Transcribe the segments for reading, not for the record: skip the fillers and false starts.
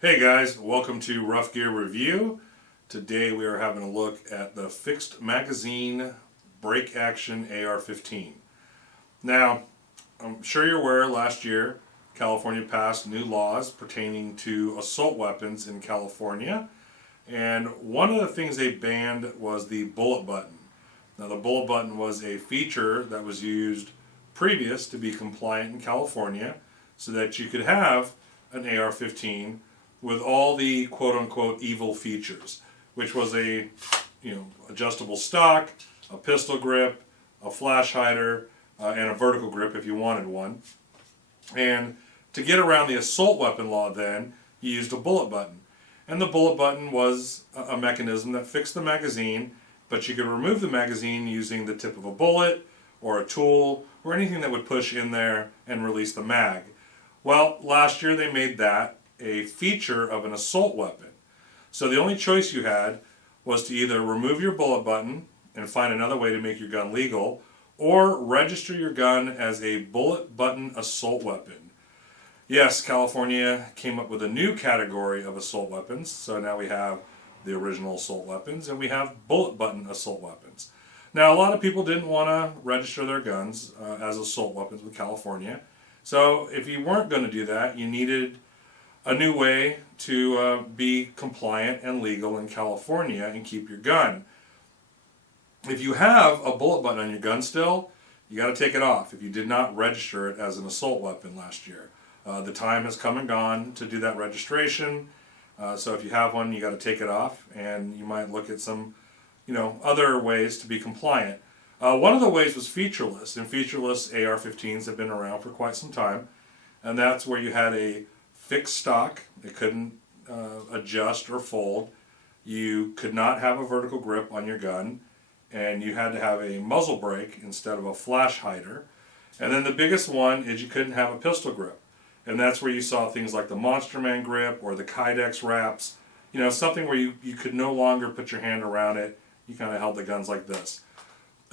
Hey guys, welcome to Rough Gear Review. Today we are having a look at the fixed magazine break action AR-15. Now, I'm sure you're aware last year California passed new laws pertaining to assault weapons in California, and one of the things they banned was the bullet button. Now, the bullet button was a feature that was used previous to be compliant in California so that you could have an AR-15 with all the quote-unquote evil features, which was a adjustable stock, a pistol grip, a flash hider, and a vertical grip if you wanted one. And to get around the assault weapon law then, you used a bullet button. And the bullet button was a mechanism that fixed the magazine, but you could remove the magazine using the tip of a bullet or a tool or anything that would push in there and release the mag. Well, last year they made that a feature of an assault weapon. So the only choice you had was to either remove your bullet button and find another way to make your gun legal, or register your gun as a bullet button assault weapon. Yes, California came up with a new category of assault weapons, so now we have the original assault weapons and we have bullet button assault weapons. Now, a lot of people didn't want to register their guns as assault weapons with California, so if you weren't going to do that, you needed a new way to be compliant and legal in California and keep your gun. If you have a bullet button on your gun still, you got to take it off if you did not register it as an assault weapon last year. The time has come and gone to do that registration, so if you have one, you got to take it off, and you might look at some other ways to be compliant. One of the ways was featureless, and featureless AR-15s have been around for quite some time, and that's where you had a fixed stock. It couldn't adjust or fold. You could not have a vertical grip on your gun, and you had to have a muzzle brake instead of a flash hider. And then the biggest one is you couldn't have a pistol grip, and that's where you saw things like the Monster Man grip or the Kydex wraps, something where you could no longer put your hand around it. You kind of held the guns like this.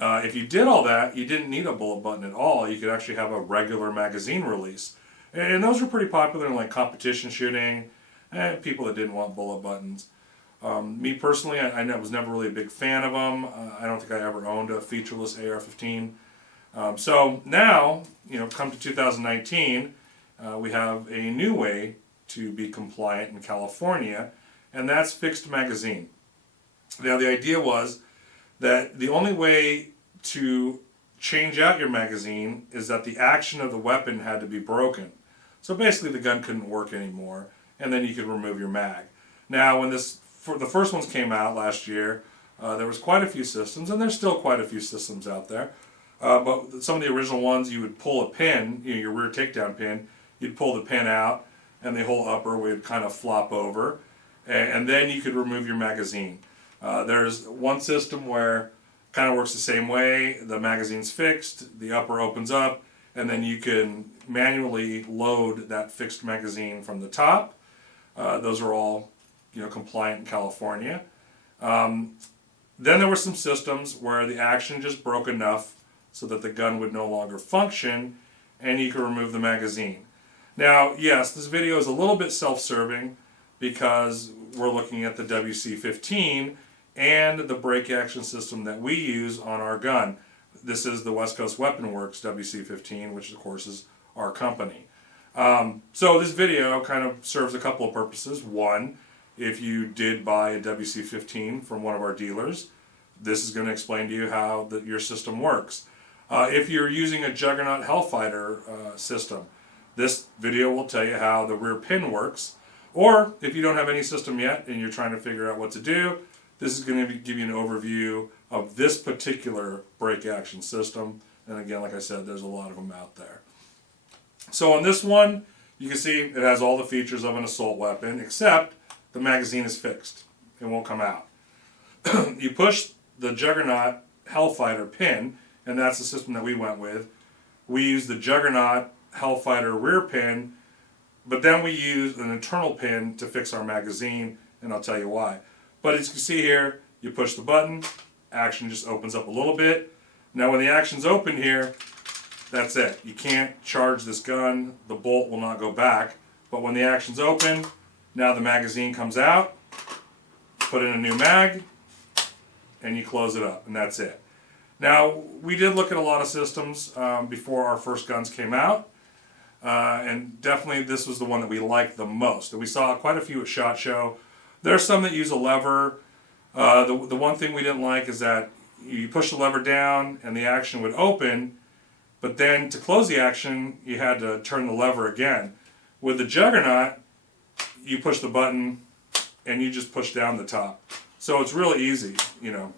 If you did all that, you didn't need a bullet button at all. You could actually have a regular magazine release. And those were pretty popular in like competition shooting and people that didn't want bullet buttons. Me personally, I was never really a big fan of them. I don't think I ever owned a featureless AR-15. So now, come to 2019, we have a new way to be compliant in California, and that's fixed magazine. Now, the idea was that the only way to change out your magazine is that the action of the weapon had to be broken. So basically the gun couldn't work anymore, and then you could remove your mag. Now, when the first ones came out last year, there was quite a few systems, and there's still quite a few systems out there. But some of the original ones, you would pull a pin, your rear takedown pin, you'd pull the pin out, and the whole upper would kind of flop over, and then you could remove your magazine. There's one system where it kind of works the same way. The magazine's fixed, the upper opens up, and then you can manually load that fixed magazine from the top. Those are all compliant in California. Then there were some systems where the action just broke enough so that the gun would no longer function and you could remove the magazine. Now, yes, this video is a little bit self-serving because we're looking at the WC-15 and the break action system that we use on our gun. This is the West Coast Weapon Works WC-15, which of course is our company. So this video kind of serves a couple of purposes. One, if you did buy a WC-15 from one of our dealers, this is going to explain to you how your system works. If you're using a Juggernaut Hellfighter system, this video will tell you how the rear pin works. Or if you don't have any system yet and you're trying to figure out what to do, this is going to give you an overview of this particular break action system. And again, like I said, there's a lot of them out there. So on this one, you can see it has all the features of an assault weapon, except the magazine is fixed. It won't come out. You push the Juggernaut Hellfighter pin, and that's the system that we went with. We use the Juggernaut Hellfighter rear pin, but then we use an internal pin to fix our magazine, and I'll tell you why. But as you can see here, you push the button, action just opens up a little bit. Now when the action's open here, that's it. You can't charge this gun, the bolt will not go back. But when the action's open, Now the magazine comes out, put in a new mag, and you close it up, and that's it. Now, we did look at a lot of systems before our first guns came out, and definitely this was the one that we liked the most. And we saw quite a few at SHOT Show. There's some that use a lever. The one thing we didn't like is that you push the lever down and the action would open, but then to close the action, you had to turn the lever again. With the Juggernaut, you push the button and you just push down the top. So it's really easy, you know,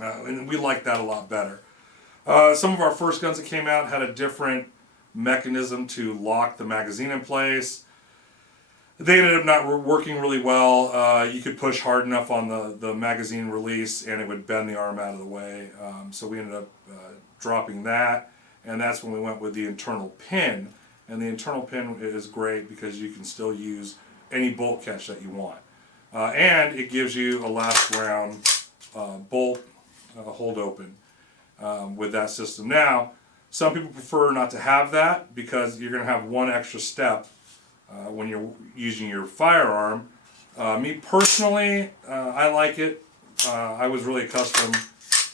and we like that a lot better. Some of our first guns that came out had a different mechanism to lock the magazine in place. They ended up not working really well. You could push hard enough on the magazine release and it would bend the arm out of the way. So we ended up dropping that, and that's when we went with the internal pin. And the internal pin is great because you can still use any bolt catch that you want. And it gives you a last round bolt hold open with that system. Now, some people prefer not to have that because you're going to have one extra step when you're using your firearm. Me personally, I like it. I was really accustomed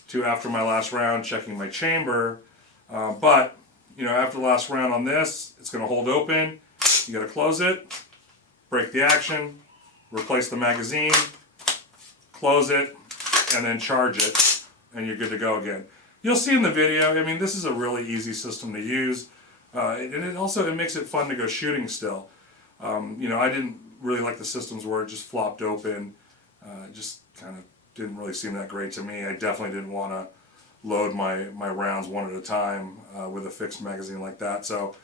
to, after my last round, checking my chamber. But, you know, after the last round on this, it's going to hold open. You got to close it, break the action, replace the magazine, close it, and then charge it, and you're good to go again. You'll see in the video, I mean, this is a really easy system to use. And it makes it fun to go shooting still. You know, I didn't really like the systems where it just flopped open. It just kind of didn't really seem that great to me. I definitely didn't want to load my rounds one at a time with a fixed magazine like that. So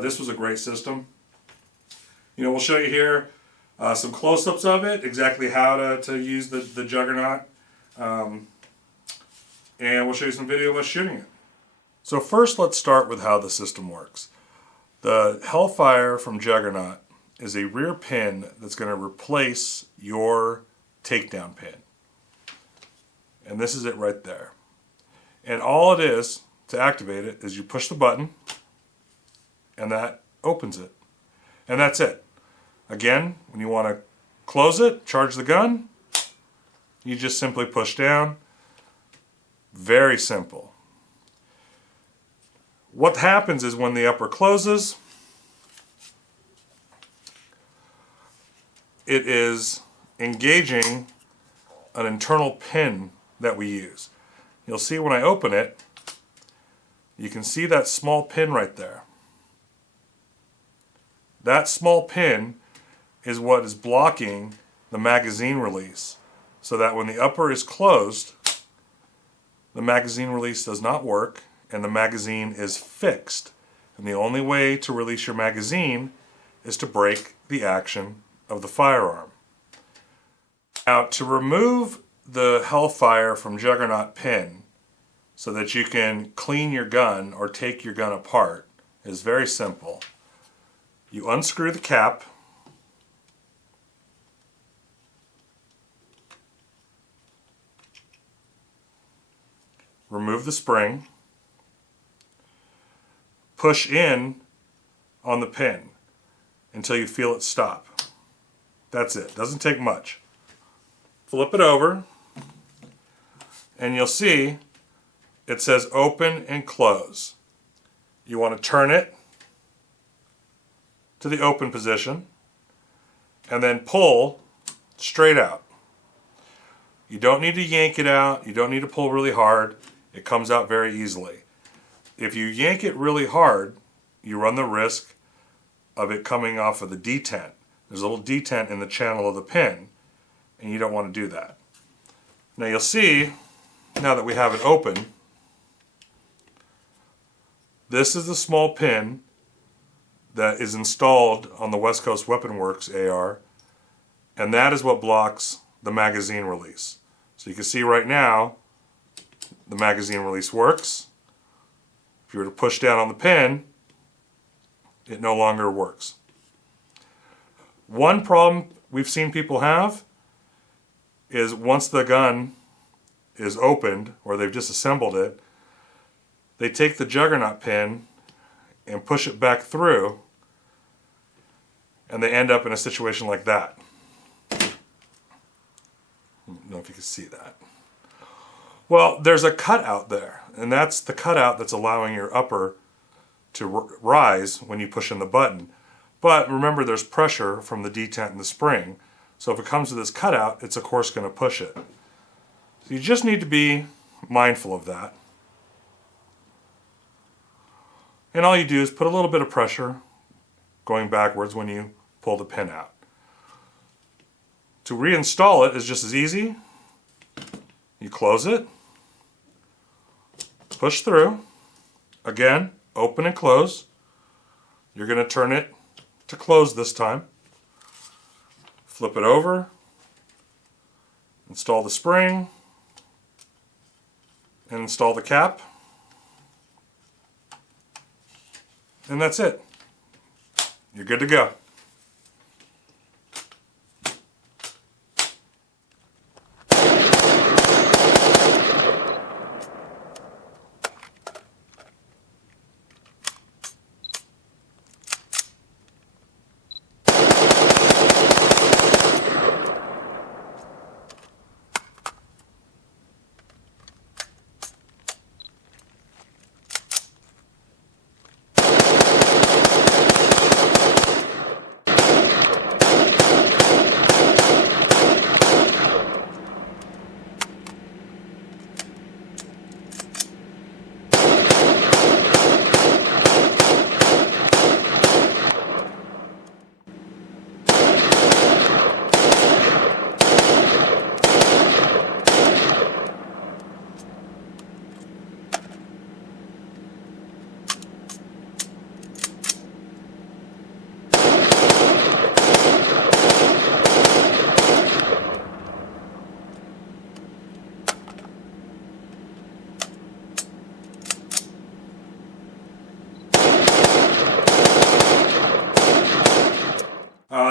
this was a great system. You know, we'll show you here some close-ups of it, exactly how to use the Juggernaut. And we'll show you some video of us shooting it. So first, let's start with how the system works. The Hellfire from Juggernaut is a rear pin that's going to replace your takedown pin. And this is it right there. And all it is to activate it is you push the button and that opens it. And that's it. Again, when you want to close it, charge the gun, you just simply push down. Very simple. What happens is when the upper closes, it is engaging an internal pin that we use. You'll see when I open it, you can see that small pin right there. That small pin is what is blocking the magazine release, so that when the upper is closed, the magazine release does not work and the magazine is fixed. And the only way to release your magazine is to break the action of the firearm. Now, to remove the Hellfire from Juggernaut pin so that you can clean your gun or take your gun apart is very simple. You unscrew the cap, remove the spring, push in on the pin until you feel it stop. That's it. Doesn't take much. Flip it over and you'll see it says open and close. You want to turn it to the open position and then pull straight out. You don't need to yank it out. You don't need to pull really hard. It comes out very easily. If you yank it really hard, you run the risk of it coming off of the detent. There's a little detent in the channel of the pin, and you don't want to do that. Now you'll see, now that we have it open, this is the small pin that is installed on the West Coast Weapon Works AR, and that is what blocks the magazine release. So you can see right now, the magazine release works. If you were to push down on the pin, it no longer works. One problem we've seen people have is once the gun is opened, or they've disassembled it, they take the Juggernaut pin and push it back through, and they end up in a situation like that. I don't know if you can see that. Well, there's a cutout there, and that's the cutout that's allowing your upper to rise when you push in the button. But remember, there's pressure from the detent and the spring, so if it comes to this cutout, it's of course going to push it. So you just need to be mindful of that. And all you do is put a little bit of pressure going backwards when you pull the pin out. To reinstall it is just as easy. You close it, push through, again, open and close. You're going to turn it to close this time. Flip it over, install the spring, and install the cap. And that's it. You're good to go.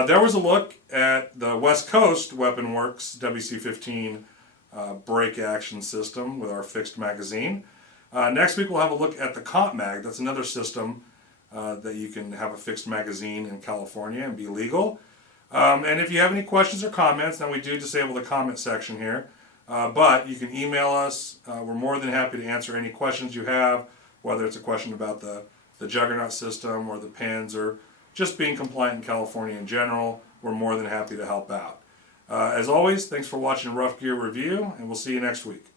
There was a look at the West Coast Weapon Works WC-15 brake action system with our fixed magazine. Next week we'll have a look at the Comp Mag. That's another system that you can have a fixed magazine in California and be legal. And if you have any questions or comments, then we do disable the comment section here. But you can email us. We're more than happy to answer any questions you have, whether it's a question about the Juggernaut system or the pins or just being compliant in California in general. We're more than happy to help out. As always, thanks for watching Rough Gear Review, and we'll see you next week.